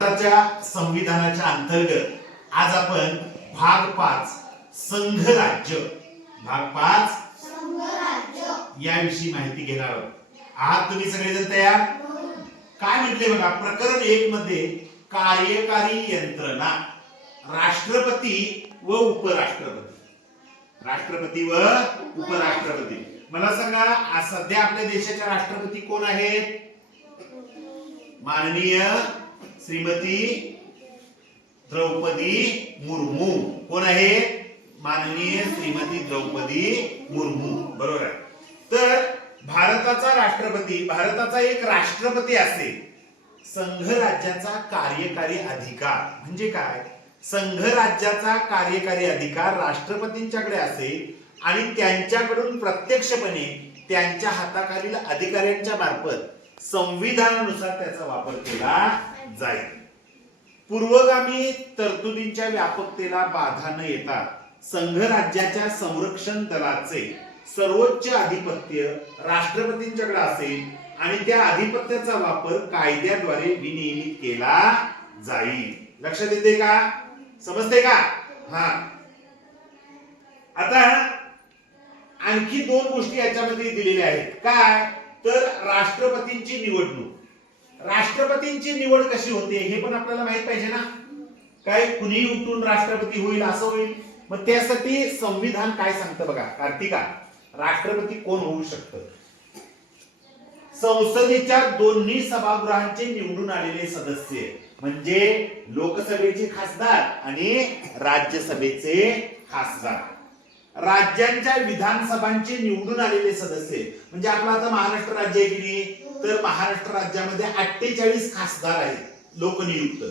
भारताच्या संविधानाच्या अंतर्गत आज आपण भाग पाच संघ राज्य. भाग पाच याविषयी माहिती घेणार आहोत. आहात तुम्ही सगळेजण तयार? काय म्हटले बघा प्रकरण एक मध्ये कार्यकारी यंत्रणा राष्ट्रपती व उपराष्ट्रपती. राष्ट्रपती व उपराष्ट्रपती. मला सांगा आज सध्या आपल्या देशाच्या राष्ट्रपती कोण आहेत? माननीय श्रीमती द्रौपदी मुर्मू. कोण आहे? माननीय श्रीमती द्रौपदी मुर्मू. बरोबर आहे. तर भारताचा राष्ट्रपती भारताचा एक राष्ट्रपती असेल संघ राज्याचा कार्यकारी अधिकार. म्हणजे काय? संघ राज्याचा कार्यकारी अधिकार राष्ट्रपतींच्याकडे असेल आणि त्यांच्याकडून प्रत्यक्षपणे त्यांच्या हाताखालील अधिकाऱ्यांच्या मार्फत संविधानानुसार त्याचा वापर केला जाईल. पूर्वगामी तरतुदींच्या व्यापकतेला बाधा न येता संघ राज्याच्या संरक्षण दलाचे सर्वोच्च आधिपत्य राष्ट्रपतींच्याकडे असेल आणि त्या आधिपत्याचा वापर कायद्याद्वारे विनियमित केला जाईल. लक्षात येते का? समजते का? हा. आता आणखी दोन गोष्टी याच्यामध्ये दिलेल्या आहेत. काय? तर राष्ट्रपतींची निवडणूक. राष्ट्रपतींची निवड कशी होते हे पण आपल्याला माहीत पाहिजे ना? काय कुणी उठून राष्ट्रपती होईल असं होईल? मग त्यासाठी संविधान काय सांगतं बघा कार्तिका राष्ट्रपती कोण होऊ शकतं? संसदेच्या दोन्ही सभागृहांचे निवडून आलेले सदस्य म्हणजे लोकसभेचे खासदार आणि राज्यसभेचे खासदार. राज्यांच्या विधानसभांचे निवडून आलेले सदस्य म्हणजे आपलं आता महाराष्ट्र राज्य आहे की नाही? तर महाराष्ट्र राज्यामध्ये अठ्ठेचाळीस खासदार आहेत लोकनियुक्त.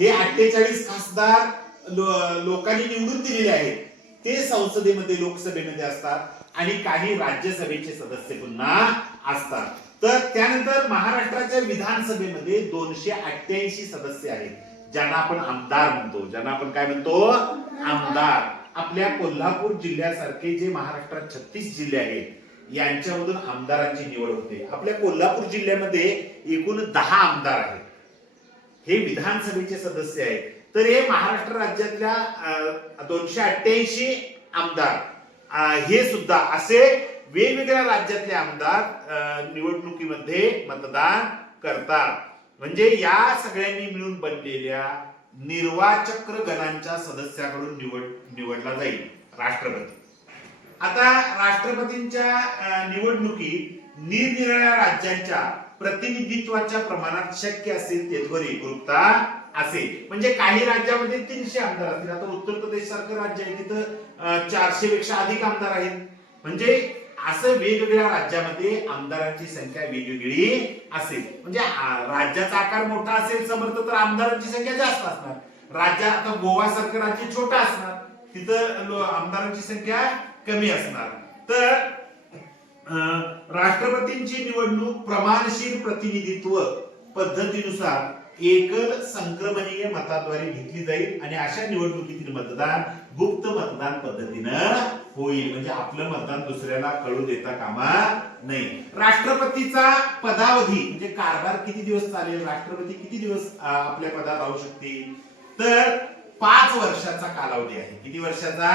हे अठ्ठेचाळीस खासदार लो- लोकांनी निवडून दिलेले आहेत. ते संसदेमध्ये लोकसभेमध्ये असतात आणि काही राज्यसभेचे सदस्य पुन्हा असतात. तर त्यानंतर महाराष्ट्राच्या विधानसभेमध्ये दोनशे अठ्ठ्याऐंशी सदस्य आहेत ज्यांना आपण आमदार म्हणतो. ज्यांना आपण काय म्हणतो? आमदार. आपल्या कोल्हापूर जिल्ह्यासारखे जे महाराष्ट्रात छत्तीस जिल्हे आहेत यांच्यामधून आमदारांची निवड होते. आपल्या कोल्हापूर जिल्ह्यामध्ये एकूण दहा आमदार आहेत. हे विधानसभेचे सदस्य आहेत. तर हे महाराष्ट्र राज्यातल्या दोनशे अठ्ठ्याऐंशी आमदार हे सुद्धा असे वेगवेगळ्या राज्यातले आमदार अं, निवडणुकीमध्ये मतदान करतात. म्हणजे या सगळ्यांनी मिळून बनलेल्या निर्वाचक्र गणांच्या सदस्याकडून निवड निवडला जाईल राष्ट्रपती. आता राष्ट्रपतींच्या निवडणुकीत निरनिराळ्या राज्यांच्या प्रतिनिधित्वाच्या प्रमाणात शक्य असेल तेथवर एकरूपता असेल. म्हणजे काही राज्यामध्ये तीनशे आमदार असतील. आता उत्तर प्रदेश सारखं राज्य आहे तिथं चारशे पेक्षा अधिक आमदार आहेत. म्हणजे असं वेगवेगळ्या राज्यामध्ये आमदारांची संख्या वेगवेगळी असेल. म्हणजे राज्याचा आकार मोठा असेल समर्थ तर आमदारांची संख्या जास्त असणार. राज्यात आता गोवा सारखं राज्य छोटं असणार. तिथं आमदारांची संख्या कमी असणार. तर राष्ट्रपतींची निवडणूक प्रमाणशीर प्रतिनिधित्व पद्धतीनुसार एकल संक्रमणीय मताद्वारे घेतली जाईल आणि अशा निवडणुकीतील मतदान गुप्त मतदान पद्धतीनं होईल. म्हणजे आपलं मतदान दुसऱ्याला कळू देता कामा नाही राष्ट्रपतीचा पदावधी म्हणजे कारभार किती दिवस चालेल राष्ट्रपती किती दिवस आपल्या पदात राहू शकतील? तर पाच वर्षाचा कालावधी आहे. किती वर्षाचा?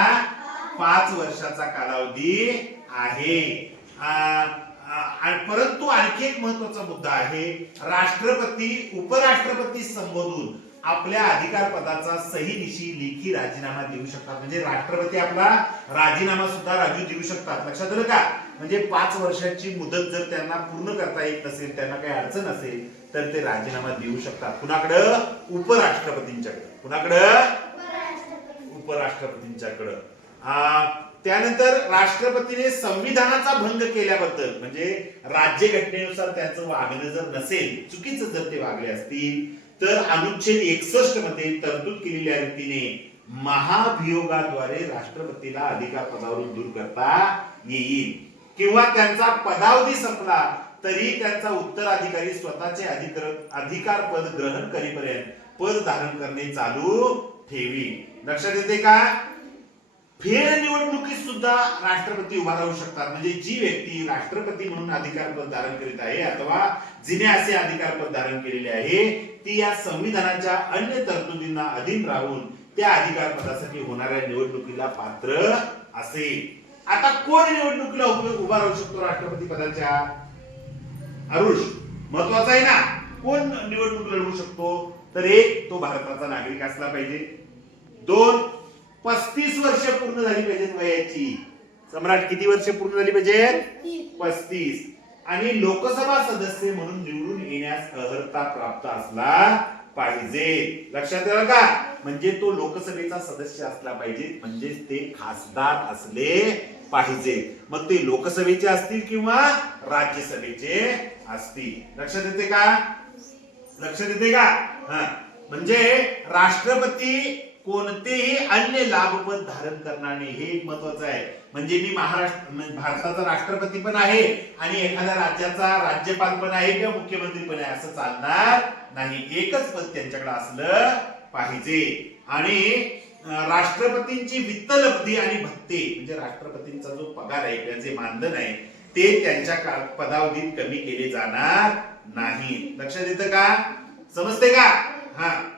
पाच वर्षाचा कालावधी आहे. परंतु आणखी एक महत्त्वाचा मुद्दा आहे. राष्ट्रपती उपराष्ट्रपती संबोधून आपल्या अधिकार पदाचा सहीनिशी लेखी राजीनामा देऊ शकतात. म्हणजे राष्ट्रपती आपला राजीनामा सुद्धा राजू देऊ शकतात. लक्षात आलं का? म्हणजे पाच वर्षाची मुदत जर त्यांना पूर्ण करता येत नसेल त्यांना काही अडचण असेल तर ते राजीनामा देऊ शकतात. कुणाकडं? उपराष्ट्रपतींच्याकडे. कुणाकडं? उपराष्ट्रपतींच्याकडं. त्यानंतर राष्ट्रपतीने संविधानाचा भंग केल्याबद्दल म्हणजे राज्य घटनेनुसार त्यांचं वागणं जर नसेल चुकीचं जर ते वागले असतील तर अनुच्छेद एकसष्टमध्ये तरतूद केलेल्या रीतीने महाभियोगाद्वारे राष्ट्रपतीला अधिकार पदावरून दूर करता येईल. किंवा त्यांचा पदावधी संपला तरी त्यांचा उत्तराधिकारी स्वतःचे अधिकार अधिकार पद ग्रहण करीपर्यंत पद धारण करणे चालू ठेवी लक्षात येते का? फेरनिवडणुकीत सुद्धा राष्ट्रपती उभा राहू शकतात. म्हणजे जी व्यक्ती राष्ट्रपती म्हणून अधिकारपद धारण करीत आहे अथवा जिने असे अधिकारपद धारण केलेले आहे ती या संविधानाच्या अन्य तरतुदींना अधीन राहून त्या अधिकारपदासाठी होणाऱ्या निवडणुकीला पात्र असेल. आता कोण निवडणुकीला उपयोग उभा राहू शकतो राष्ट्रपती पदाच्या? अरुष महत्त्वाचा आहे ना. कोण निवडणूक लढवू शकतो? तर एक तो भारताचा नागरिक असला पाहिजे. दोन पस्तीस वर्ष पूर्ण झाली पाहिजेत वयाची. सम्राट किती वर्ष पूर्ण झाली पाहिजेत? पस्तीस. आणि लोकसभा सदस्य म्हणून निवडून येण्यास अर्हता प्राप्त असला पाहिजे. लक्षात आलं का? म्हणजे तो लोकसभेचा सदस्य असला पाहिजे म्हणजे ते खासदार असले पाहिजे. मग ते लोकसभेचे असतील किंवा राज्यसभेचे असतील? लक्षात येते का? लक्षात येते का? हा. म्हणजे राष्ट्रपती कोणतेही अन्य लाभपद धारण करणार नाही हे एक महत्वाचं आहे. म्हणजे मी महाराष्ट्र भारताचा राष्ट्रपती पण आहे आणि एखाद्या राज्याचा राज्यपाल पण आहे किंवा मुख्यमंत्री पण आहे असं चालणार नाही. एकच पद त्यांच्याकडे असलं पाहिजे. आणि राष्ट्रपतींची वित्तलब्धी आणि भत्ते म्हणजे राष्ट्रपतींचा जो पगार आहे जे मानधन आहे ते त्यांच्या का- पदावधीत कमी केले जाणार नाही. लक्षात येतं का? समजते का? हा.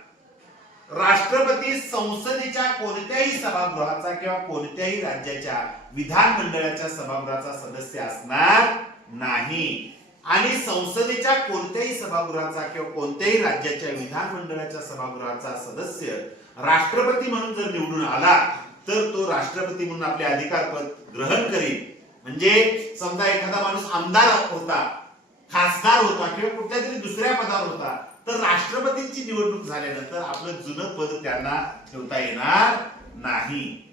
राष्ट्रपती संसदेच्या कोणत्याही सभागृहाचा किंवा कोणत्याही राज्याच्या विधानमंडळाच्या सभागृहाचा सदस्य असणार नाही. आणि संसदेच्या कोणत्याही सभागृहाचा किंवा कोणत्याही राज्याच्या विधानमंडळाच्या सभागृहाचा सदस्य राष्ट्रपती म्हणून जर निवडून आला तर तो राष्ट्रपती म्हणून आपले अधिकारपद ग्रहण करेल. म्हणजे समजा एखादा माणूस आमदार होता खासदार होता किंवा कुठल्या तरी दुसऱ्या पदावर होता तर राष्ट्रपतींची निवडणूक झाल्यानंतर आपलं जुनं पद त्यांना ठेवता येणार नाही.